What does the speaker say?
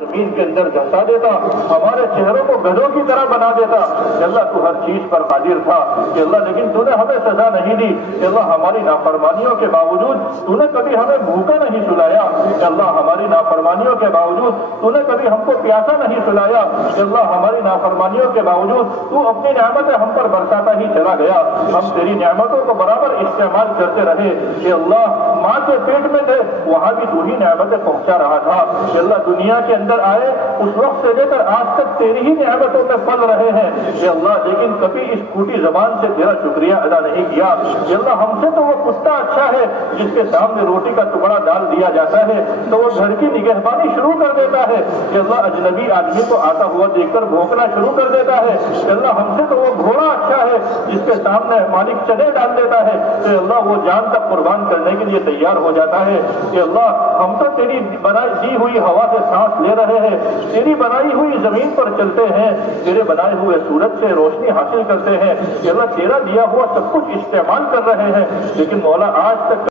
زمین کے اندر دھسا دیتا، ہمارے چہروں کو گدھوں کی طرح بنا دیتا کہ اللہ تو ہر چیز پر قادر تھا کہ اللہ، لیکن تو نے ہمیں سزا نہیں دی کہ اللہ ہماری نافرمانیوں کے باوجود تو نے کبھی ہمیں بھوکا نہیں سلایا کہ اللہ ہماری نافرمانیوں کے باوجود تو نے کبھی ہم کو پیاسا نہیں سلایا کہ اللہ ہماری نافرمانیوں کے باوجود تو اپنی نعمتیں ہم پر برساتا ہی چلا گیا۔ ہم تیری نعمتوں کو برابر استعمال کرتے رہے کہ اللہ ماں کے پیٹ میں تھے وہاں بھی تو ہی نعمتیں پہنچا رہا تھا کہ اللہ دنیا کے اندر آئے اس وقت سے لے کر آج تک تیری ہی نعمتوں میں پل رہے ہیں کہ اللہ، لیکن کبھی اس پھوٹی زبان سے تیرا شکریہ ادا نہیں کیا کہ اللہ ہم سے تو وہ کتا اچھا ہے جس کے سامنے روٹی کا ٹکڑا ڈال دیا جاتا ہے تو وہ گھر کی نگہبانی شروع کر دیتا ہے کہ اللہ اجنبی آدمی کو آتا ہوا دیکھ کر بھونکنا شروع کر دیتا ہے کہ اللہ ہم سے تو وہ گھوڑا اچھا ہے جس کے سامنے مالک چنے ڈال دیتا ہے کہ اللہ وہ جان تک قربان کرنے کے لیے تیار ہو جاتا ہے کہ اللہ ہم تو تیری بنائی دی ہوئی ہوا سے سانس لے رہے ہیں، تیری بنائی ہوئی زمین پر چلتے ہیں، تیرے بنائے ہوئے سورج سے روشنی حاصل کرتے ہیں کہ اللہ تیرا دیا ہوا سب کچھ استعمال کر رہے ہیں، لیکن مولا آج تک